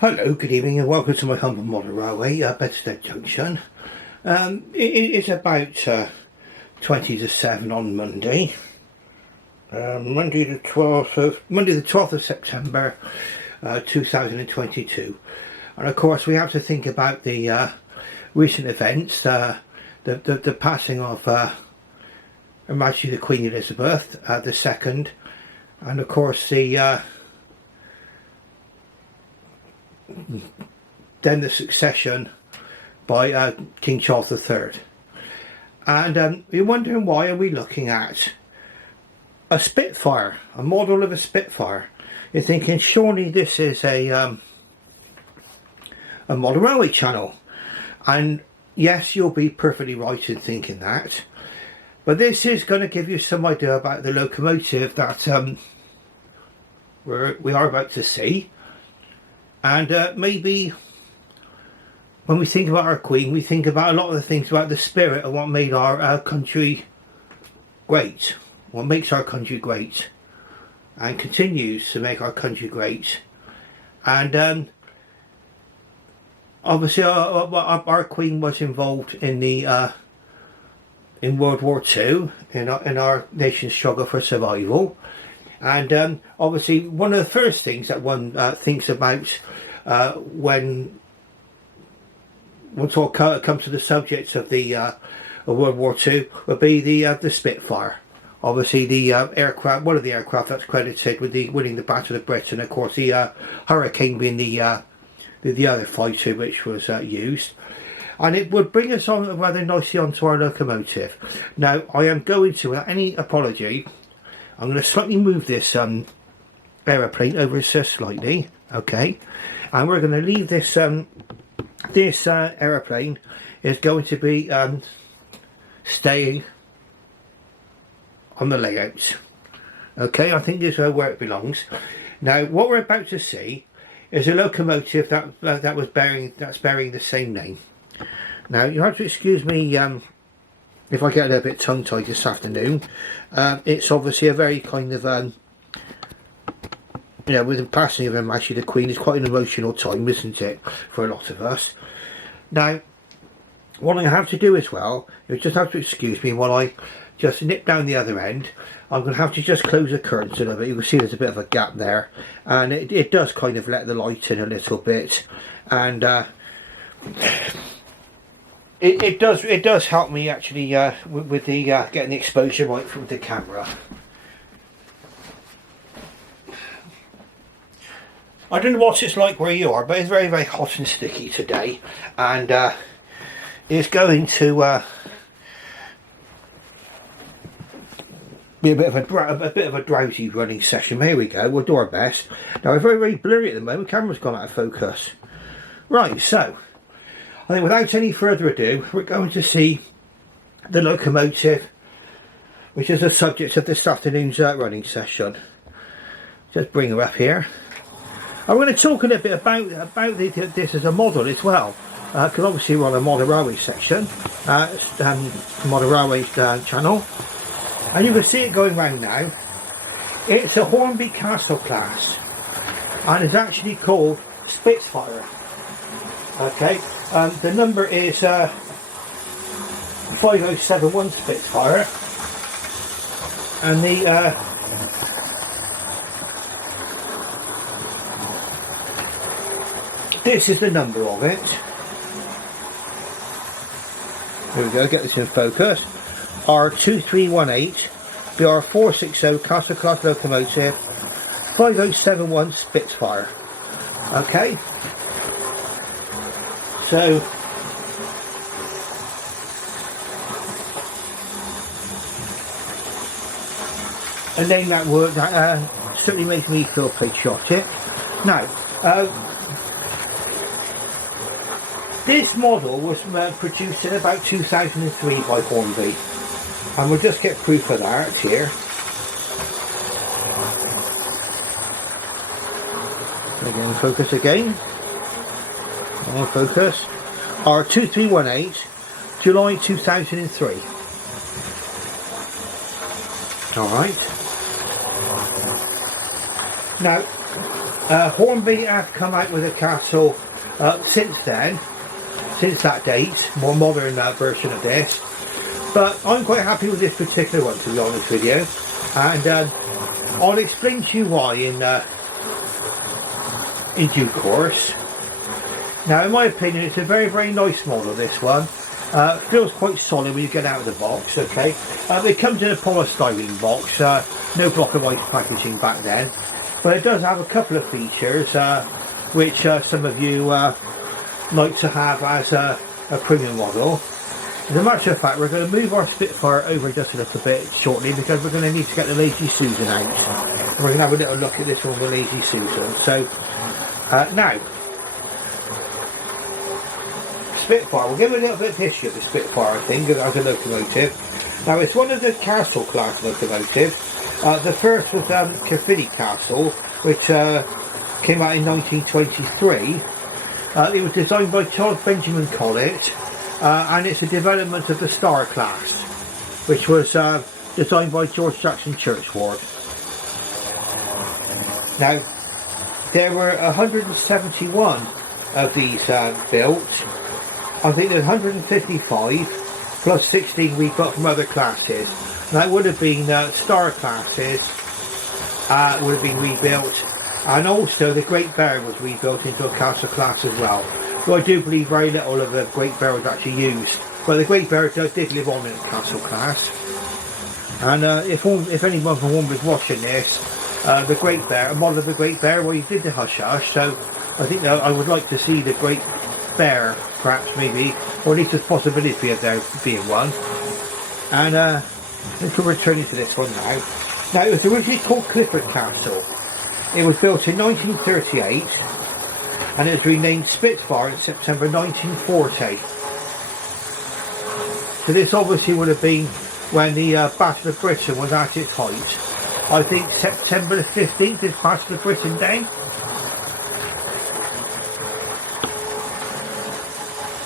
Hello, good evening and welcome to my humble model railway, Bedstead Junction. It's about 20 to 7 on Monday. Monday the 12th of September 2022. And of course we have to think about the recent events, the passing of Her Majesty the Queen Elizabeth II, and of course then the succession by King Charles III. And you're wondering, why are we looking at a Spitfire, a model of a Spitfire? You're thinking surely this is a model railway channel, and yes, you'll be perfectly right in thinking that, but this is going to give you some idea about the locomotive that we are about to see. And maybe when we think about our Queen, we think about a lot of the things about the spirit of what made our country great, what makes our country great and continues to make our country great. And obviously our Queen was involved in the in World War II, in our nation's struggle for survival. And obviously one of the first things that one thinks about when talk comes to the subject of the World War II would be the Spitfire. Obviously the aircraft, one of the aircraft that's credited with winning the Battle of Britain. Of course the Hurricane being the other fighter which was used. And it would bring us on rather nicely onto our locomotive. Now I am going to, without any apology, I'm going to slightly move this aeroplane over so slightly, okay, and we're going to leave this this aeroplane is going to be staying on the layout. Okay, I think this is where it belongs. Now what we're about to see is a locomotive that's bearing the same name. Now you have to excuse me if I get a little bit tongue-tied this afternoon. It's obviously a very kind of you know, with the passing of Her Majesty the Queen, it's quite an emotional time, isn't it, for a lot of us. Now what I have to do as well, you just have to excuse me while I just nip down the other end. I'm going to have to just close the curtains a little bit. You can see there's a bit of a gap there, and it does kind of let the light in a little bit, and it does help me actually with the getting the exposure right from the camera. I don't know what it's like where you are, but it's very, very hot and sticky today, and it's going to be a bit of a drowsy running session. Here we go. We'll do our best. Now we're very, very blurry at the moment. The camera's gone out of focus. Right, so I think without any further ado, we're going to see the locomotive, which is the subject of this afternoon's running session. Just bring her up here. I'm going to talk a little bit about this as a model as well, because obviously we're on a model railway section, model railway channel, and you can see it going round now. It's a Hornby Castle class, and it's actually called Spitfire. Okay. The number is 5071 Spitfire, and this is the number of it. There we go, get this in focus. R2318 BR460 Castle class locomotive, 5071 Spitfire. Okay. So a name that word that certainly makes me feel patriotic. Now this model was produced in about 2003 by Hornby, and we'll just get proof of that here. Again, focus again. On focus. R2318, July 2003. Alright. Now Hornby have come out with a castle since then, since that date, more modern version of this. But I'm quite happy with this particular one, to be honest with you. And I'll explain to you why in due course. Now, in my opinion, it's a very, very nice model, this one. Feels quite solid when you get out of the box, okay. It comes in a polystyrene box, no block of ice packaging back then. But it does have a couple of features, which some of you like to have as a premium model. As a matter of fact, we're going to move our Spitfire over just a little bit shortly, because we're going to need to get the Lazy Susan out. And we're going to have a little look at this one with Lazy Susan. So, now, Spitfire, we'll give a little bit of history of the Spitfire, I think, as a locomotive. Now, it's one of the castle class locomotives. The first was Caerphilly Castle, which came out in 1923. It was designed by Charles Benjamin Collett, and it's a development of the Star class, which was designed by George Jackson Churchward. Now, there were 171 of these built. I think there's 155 plus 16 we got from other classes. And that would have been Star classes, would have been rebuilt, and also the Great Bear was rebuilt into a castle class as well. So I do believe very little of the Great Bear was actually used, but the Great Bear did live on in a castle class. And if anyone from Hornby is watching this, the Great Bear, a model of the Great Bear, well, he did the hush hush, so I think I would like to see the Great Bear, perhaps, maybe, or at least the possibility of there being one. And let's return to this one now. Now, it was originally called Clifford Castle. It was built in 1938, and it was renamed Spitfire in September 1940. So this obviously would have been when the Battle of Britain was at its height. I think September the 15th is Battle of Britain Day.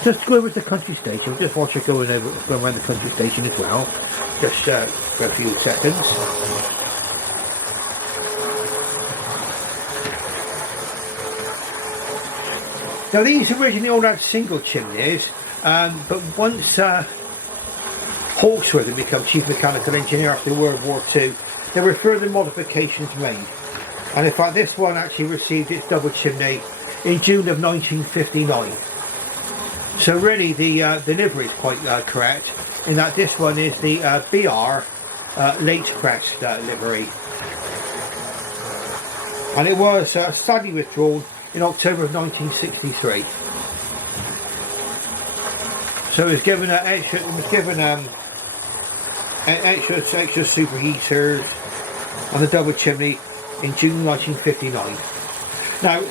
Just go over to the country station, just watch it going around the country station as well, just for a few seconds. Now, these originally all had single chimneys, but once Hawksworth had become chief mechanical engineer after World War II, there were further modifications made, and in fact this one actually received its double chimney in June of 1959. So really the livery is quite correct, in that this one is the BR late pressed livery, and it was sadly withdrawn in October of 1963. So it was given extra superheaters and the double chimney in June 1959. Now,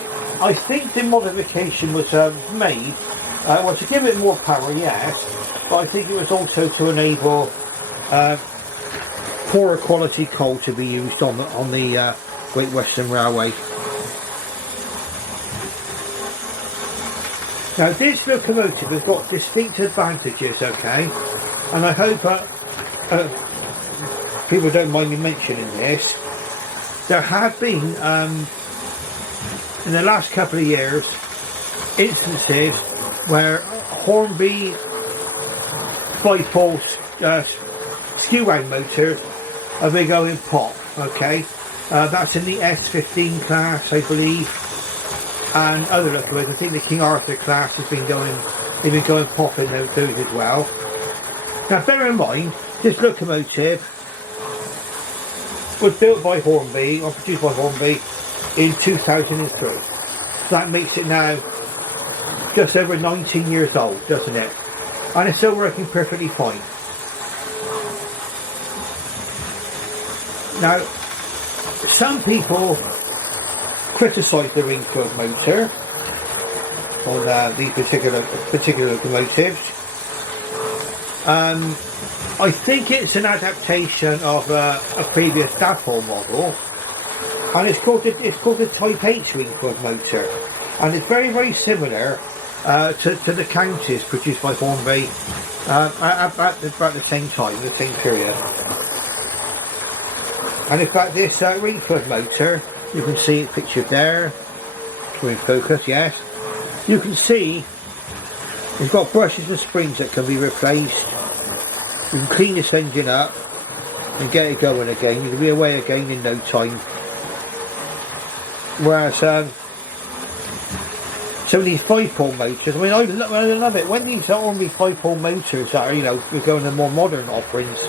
I think the modification was made well, to give it more power, yes, but I think it was also to enable poorer quality coal to be used on the Great Western Railway. Now, this locomotive has got distinct advantages, okay, and I hope people don't mind me mentioning this. There have been, in the last couple of years, instances where Hornby 5-pole skew wound motors have been going pop, okay. That's in the S15 class, I believe, and other locomotives. I think the King Arthur class has been going, they've been going pop in those as well. Now, bear in mind, this locomotive was built by Hornby, or produced by Hornby, in 2003. So that makes it now just over 19 years old, doesn't it? And it's still working perfectly fine. Now, some people criticise the Ringfield motor on these particular locomotives. I think it's an adaptation of a previous Dapple model, and it's called the Type H Ringfield motor, and it's very, very similar to the Countess produced by Hornby at the same time, the same period. And in fact, this Ringfield motor You can see it pictured there. We're in focus, yes. You can see it's got brushes and springs that can be replaced. You can clean this engine up and get it going again. You can be away again in no time. Whereas some of these 5-pole motors, I mean, I love it when these Hornby 5-pole motors that are, you know, we're going to more modern offerings,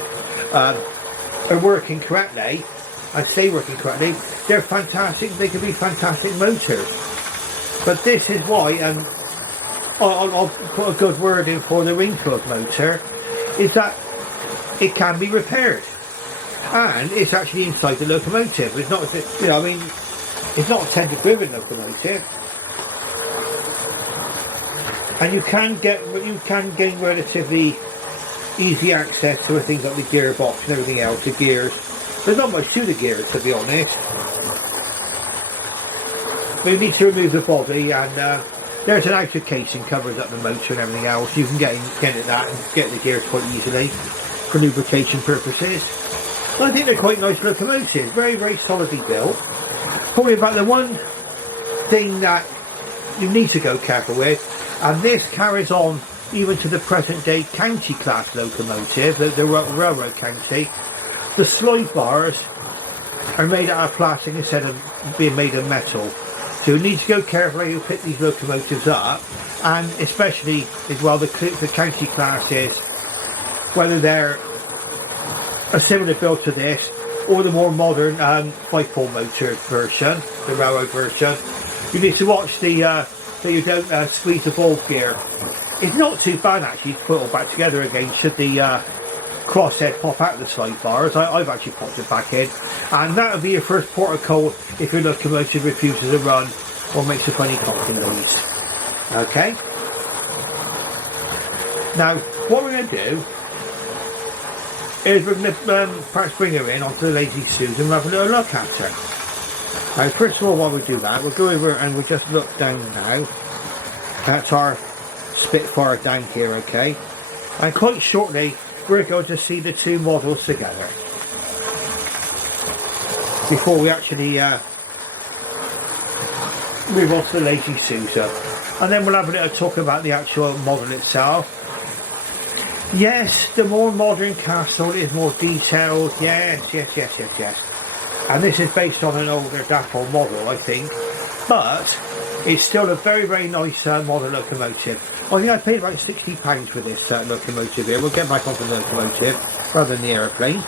are working correctly. I say working correctly. They're fantastic. They can be fantastic motors. But this is why, I'll put a good word in for the ring plug motor, is that it can be repaired, and it's actually inside the locomotive. It's not, you know, I mean, it's not a tender-driven locomotive, and you can gain relatively easy access to things like the gearbox and everything else, the gears. There's not much to the gears, to be honest. But you need to remove the body, and there's an outer casing covers up the motor and everything else. You can get at that and get the gears quite easily for lubrication purposes. But I think they're quite nice locomotives, very, very solidly built. Probably about the one thing that you need to go careful with, and this carries on even to the present day county class locomotive, the railroad county. The slide bars are made out of plastic instead of being made of metal. So you need to go carefully you pick these locomotives up, and especially as well the county classes, whether they're a similar build to this or the more modern 5-pole motor version, the railroad version. You need to watch that you don't squeeze the valve gear. It's not too bad actually to put it all back together again should the crosshead pop out of the slide bars. I've actually popped it back in, and that would be your first port of call if your locomotive refuses to run or makes a funny cocking noise. Okay, now what we're going to do is we're going to perhaps bring her in onto the Lazy Susan and have a little look at her. Now first of all, while we do that, we'll go over and we'll just look down now at our Spitfire down here, okay, and quite shortly we're going to see the two models together before we actually move on to the Lazy Susan, and then we'll have a little talk about the actual model itself. Yes, the more modern castle is more detailed, yes, and this is based on an older Dapple model, I think, but it's still a very, very nice model locomotive. I think I paid about £60 for this locomotive here. We'll get back onto the locomotive rather than the aeroplane.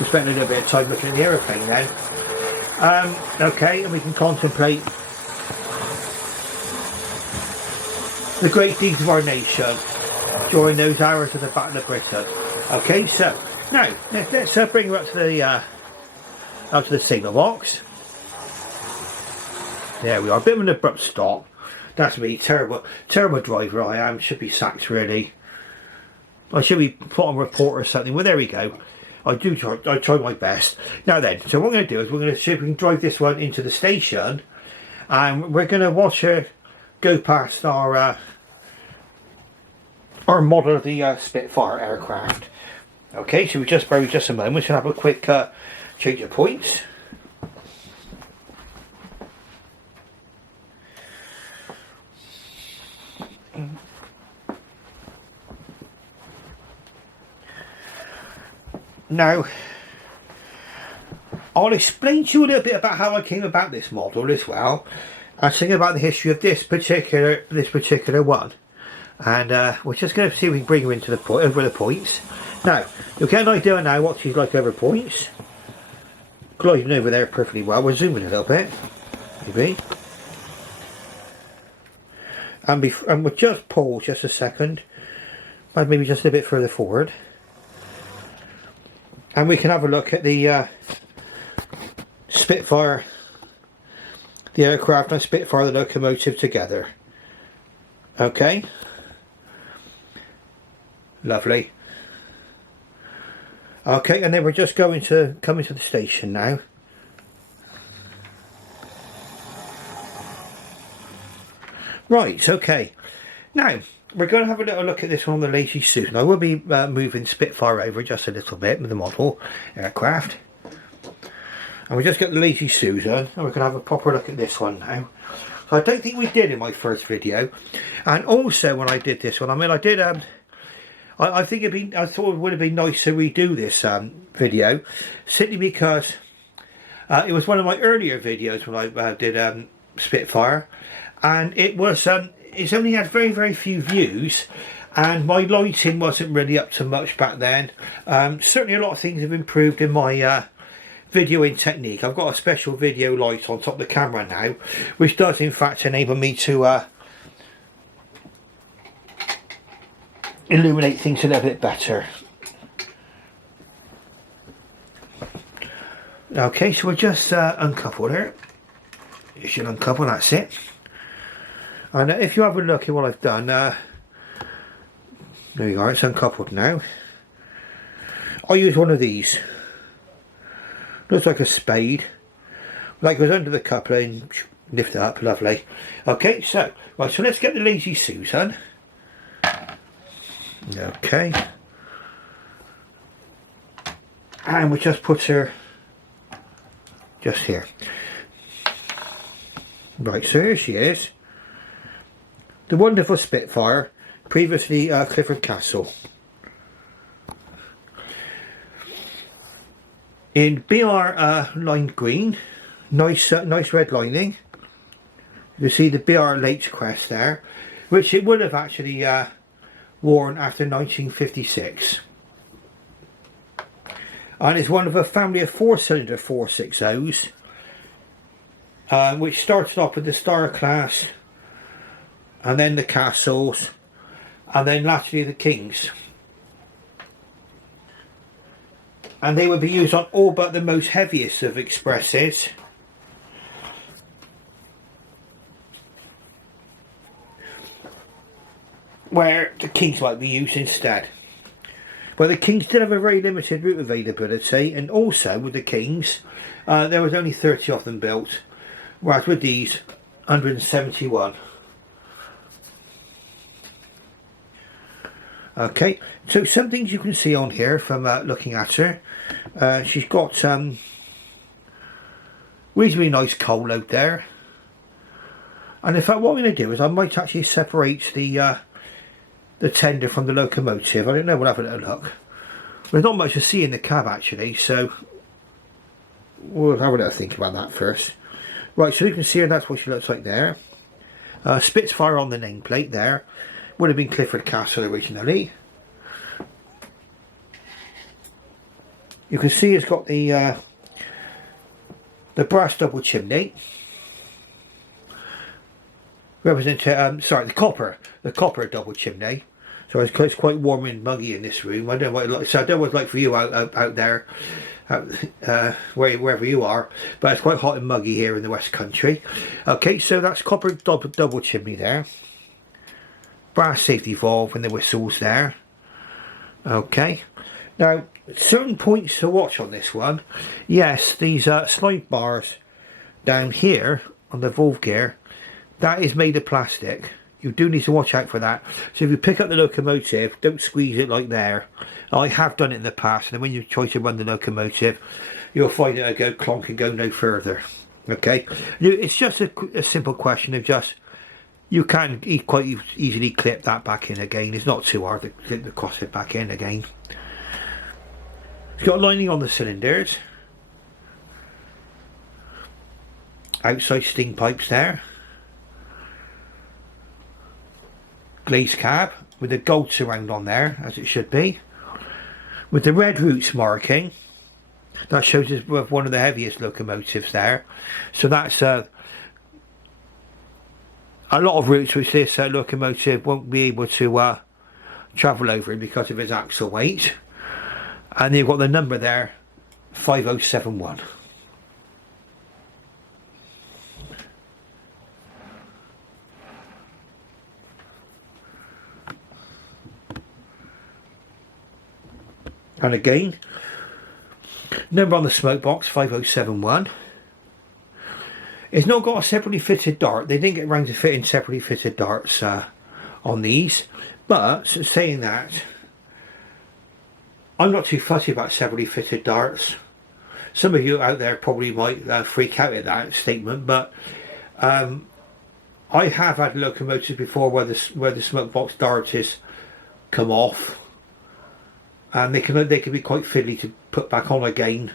We spent a little bit of time looking at the aeroplane then. Okay, and we can contemplate the great deeds of our nation during those hours of the Battle of Britain. Okay, so now let's bring her up to the signal box. There we are. A bit of an abrupt stop. That's me. Terrible driver I am. Should be sacked really. I should be put on report or something. Well, there we go. I try my best. Now then, so what we're going to do is we're going to see if we can drive this one into the station, and we're going to watch her go past our model of the Spitfire aircraft. Okay, so we just bear with just a moment. We're going to have a quick change of points. Now, I'll explain to you a little bit about how I came about this model as well. I'll sing about the history of this particular one, and we're just going to see if we can bring her into over the points. Now, you'll get an idea now what she's like over points. Gliding over there perfectly well. We're zooming a little bit, maybe, and we'll just pause just a second, maybe just a bit further forward. And we can have a look at the Spitfire, the aircraft, and Spitfire, the locomotive together. Okay. Lovely. Okay, and then we're just coming to the station now. Right, okay. Now, we're going to have a little look at this one on the Lazy Susan. I will be moving Spitfire over just a little bit with the model aircraft. And we just got the Lazy Susan, and we're going to have a proper look at this one now. So I don't think we did in my first video. And also when I did this one, I mean, I did, I think I thought it would have been nice to redo this video, simply because it was one of my earlier videos when I did Spitfire, and it's only had very, very few views, and my lighting wasn't really up to much back then. Certainly a lot of things have improved in my videoing technique. I've got a special video light on top of the camera now, which does in fact enable me to illuminate things a little bit better. Okay, so we'll just uncouple her. You should uncouple, that's it. And if you have a look at what I've done, there you are, it's uncoupled now. I use one of these. Looks like a spade. Like it goes under the coupling, lift it up, lovely. Okay, so, right, so let's get the Lazy Susan. Okay. And we'll just put her just here. Right, so here she is. The wonderful Spitfire, previously Clifford Castle. In BR lined green, nice red lining. You see the BR Late crest there, which it would have actually worn after 1956. And it's one of a family of 4-cylinder 460s, which started off with the Star class, and then the Castles, and then lastly the Kings. And they would be used on all but the most heaviest of expresses. Where the Kings might be used instead. Well, the Kings did have a very limited route availability, and also with the Kings, there was only 30 of them built, whereas with these, 171. Okay, so some things you can see on here from looking at her. She's got reasonably nice coal load there. And in fact, what I'm going to do is I might actually separate the tender from the locomotive. I don't know, we'll have a little look. There's not much to see in the cab actually, so we'll have a little think about that first. Right, so you can see her, that's what she looks like there. Spitfire on the nameplate there. Would have been Clifford Castle originally. You can see it's got the brass double chimney. Sorry, the copper double chimney. So it's quite warm and muggy in this room. I don't know what I don't know what it's like for you out there, wherever you are, but it's quite hot and muggy here in the West Country. Okay, so that's copper double chimney there. Brass safety valve and the whistles there. Okay, now certain points to watch on this one. Yes, these slide bars down here on the valve gear, that is made of plastic. You do need to watch out for that. So if you pick up the locomotive, don't squeeze it like there. I have done it in the past, and when you try to run the locomotive, you'll find it'll go clonk and go no further. Okay, it's just a simple question of just, you can quite easily clip that back in again. It's not too hard to clip the crossfit back in again. It's got lining on the cylinders. Outside steam pipes there. Glazed cab with the gold surround on there, as it should be. With the red roots marking. That shows us one of the heaviest locomotives there. So that's a lot of routes which this locomotive won't be able to travel over because of its axle weight. And you've got the number there, 5071. And again, number on the smoke box, 5071. It's not got a separately fitted dart. They didn't get around to fitting separately fitted darts on these. But saying that, I'm not too fussy about separately fitted darts. Some of you out there probably might freak out at that statement, but I have had locomotives before where the smoke box darts come off, and they can be quite fiddly to put back on again,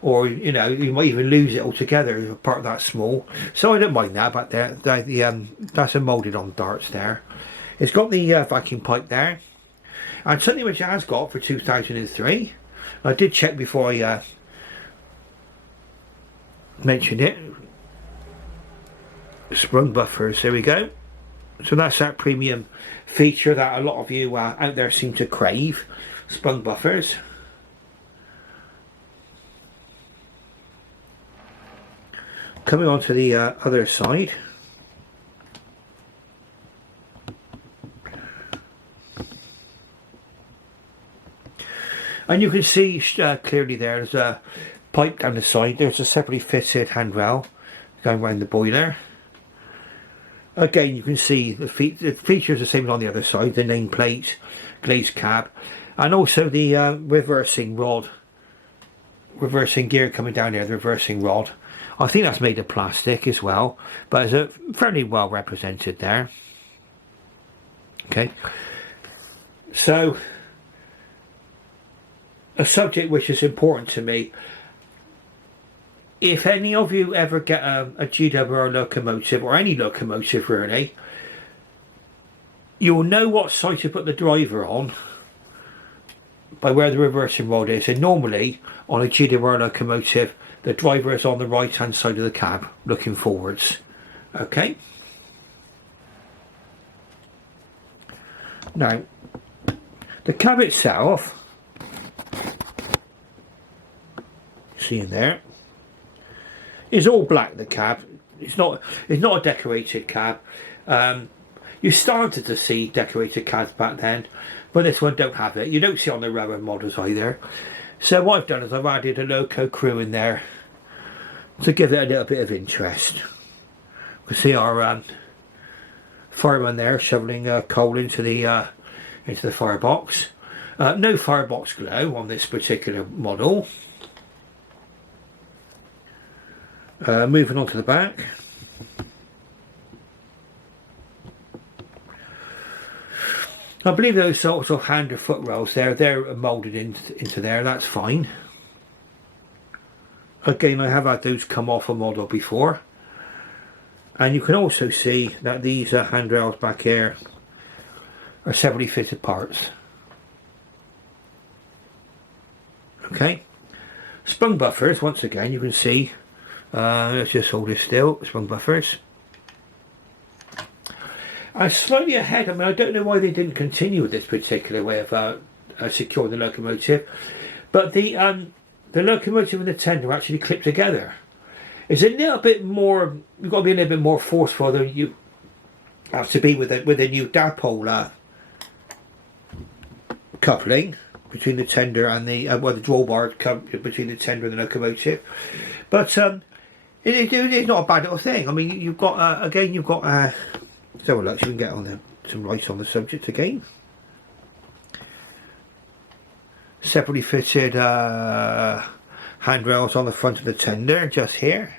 or you know, you might even lose it altogether if a part that small. So I don't mind that. But that's a moulded on darts there. It's got the vacuum pipe there, and something which it has got for 2003. I did check before I mentioned it. Sprung buffers, there we go. So that's that premium feature that a lot of you out there seem to crave. Sprung buffers. Coming on to the other side. And you can see clearly there's a pipe down the side. There's a separately fitted handrail going around the boiler. Again, you can see the features the same as on the other side. The nameplate, glazed cab, and also the reversing gear coming down there, the reversing rod. I think that's made of plastic as well, but it's fairly well represented there. Okay, so a subject which is important to me. If any of you ever get a GWR locomotive, or any locomotive really, you'll know what side to put the driver on by where the reversing rod is. And normally on a GWR locomotive, the driver is on the right hand side of the cab looking forwards. Okay, now the cab itself, see in there, is all black. The cab, it's not a decorated cab. You started to see decorated cabs back then, but this one don't have it. You don't see it on the railway models either. So what I've done is I've added a loco crew in there to give it a little bit of interest. We see our fireman there shoveling coal into the firebox. No firebox glow on this particular model. Moving on to the back. I believe those sorts of hand or foot rails there, they're moulded into there, that's fine. Again, I have had those come off a model before. And you can also see that these handrails back here are separately fitted parts. Okay. Sprung buffers, once again, you can see. Let's just hold this still. Sprung buffers. I'm slightly ahead. I mean, I don't know why they didn't continue with this particular way of securing the locomotive, but the locomotive and the tender are actually clipped together. It's a little bit more. You've got to be a little bit more forceful than you have to be with a new dapole coupling between the tender and the the drawbar between the tender and the locomotive, but it's not a bad little thing. I mean, you've got again, you've got so look, you can get on some lights on the subject again. Separately fitted handrails on the front of the tender, just here.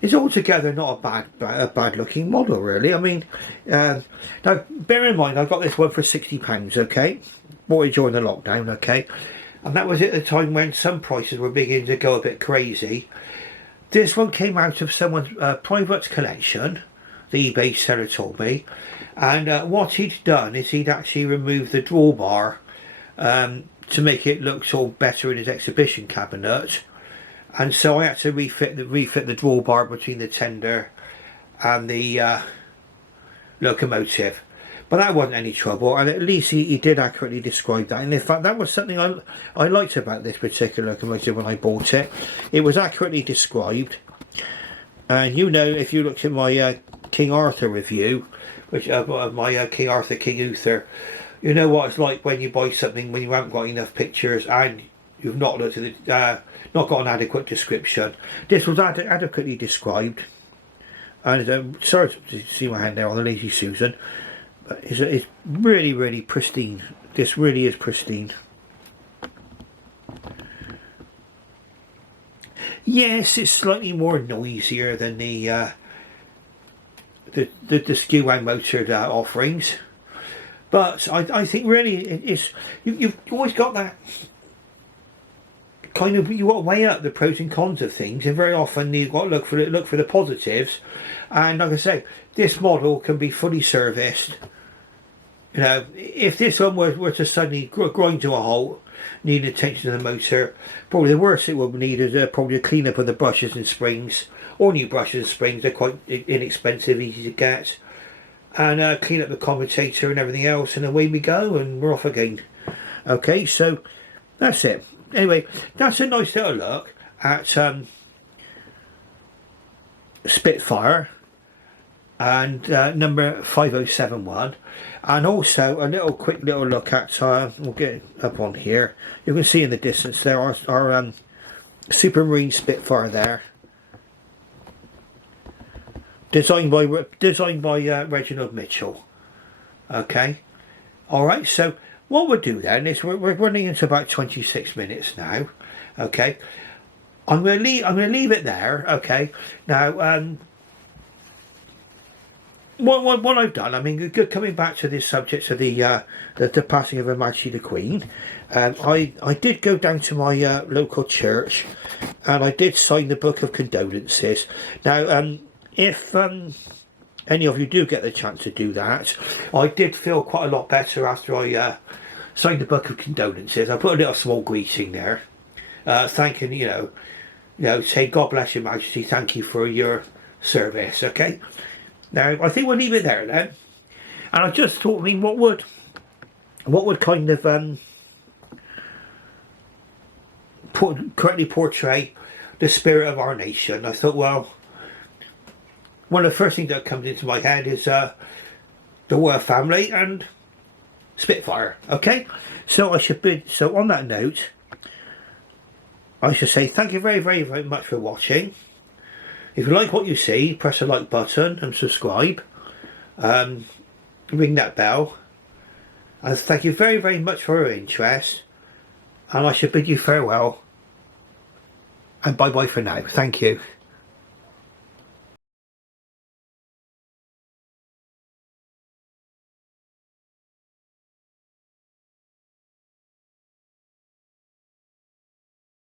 It's altogether not a bad looking model, really. I mean, now bear in mind, I got this one for £60. Okay, bought it during the lockdown. Okay, and that was at the time when some prices were beginning to go a bit crazy. This one came out of someone's private collection, the eBay seller told me, and what he'd done is he'd actually removed the drawbar to make it look sort of better in his exhibition cabinet, and so I had to refit the drawbar between the tender and the locomotive. But that wasn't any trouble, and at least he did accurately describe that. And in fact, that was something I liked about this particular locomotive when I bought it. It was accurately described. And you know, if you looked at my King Arthur review, which my King Arthur, King Uther, you know what it's like when you buy something when you haven't got enough pictures and you've not looked at the not got an adequate description. This was adequately described, and sorry to see my hand there on the Lazy Susan. It's really pristine. This really is pristine. Yes, it's slightly more noisier than the skew wang motored offerings, but I think really it's you've always got that kind of, you got to weigh up the pros and cons of things, and very often you've got to look for the positives. And like I say, this model can be fully serviced. You know, if this one were to suddenly grind to a halt, need attention to the motor, probably the worst it would need is probably a clean up of the brushes and springs, or new brushes and springs. They're quite inexpensive, easy to get, and clean up the commutator and everything else, and away we go, and we're off again. Okay, so that's it. Anyway, that's a nice little look at Spitfire and number 5071, and also a quick little look at we'll get it up on here. You can see in the distance there our Supermarine Spitfire there, designed by Reginald Mitchell. Okay, all right. So what we'll do then is we're running into about 26 minutes now. Okay, I'm gonna leave it there. Okay, now what I've done, I mean, coming back to this subject of the passing of Her Majesty the Queen, I did go down to my local church, and I did sign the book of condolences. Now, if any of you do get the chance to do that, I did feel quite a lot better after I signed the book of condolences. I put a little small greeting there, thanking, you know, say God bless Your Majesty, thank you for your service. Okay. Now, I think we'll leave it there then. And I just thought, I mean, what would kind of correctly portray the spirit of our nation? I thought, well, one of the first things that comes into my head is the royal family and Spitfire. Okay, so so on that note, I should say thank you very, very, very much for watching. If you like what you see, press the like button and subscribe. Ring that bell. And thank you very, very much for your interest. And I should bid you farewell. And bye-bye for now. Thank you.